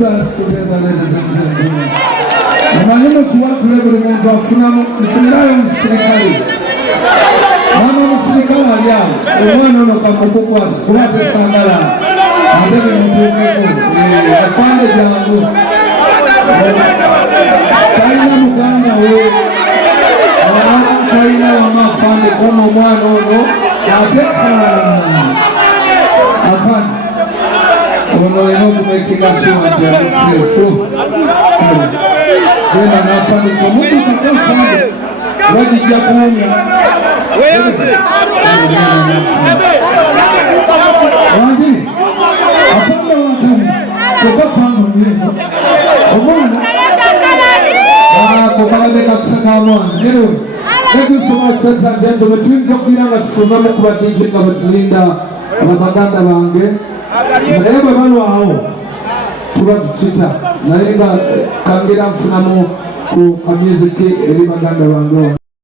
Put us together, ladies and gentlemen. Maneno tuwatule buli muntu afunamu ifunirayo musirikale. Mama musirikale aliawo omwana ono kamukukwasi kubate sangala adebe mutuukeko afande jangu talina muganda we talina wama afande koma omwana ono ate afande ono olina okumakinga sure nti ali seefu Wena nafani komudu kakafani wajija kuunya wajini afanda wakani sokafanga mwema omwana kukalabeka kusaka mwana anyway, thank you so much ladies and gentlemen. Tuyinza okubira nga tufunamu kuba DJ nga batulinda abaganda bange naye bwe balwawo tuba tukita naye nga kangira nfunamu ku kamyuziki eri baganda bange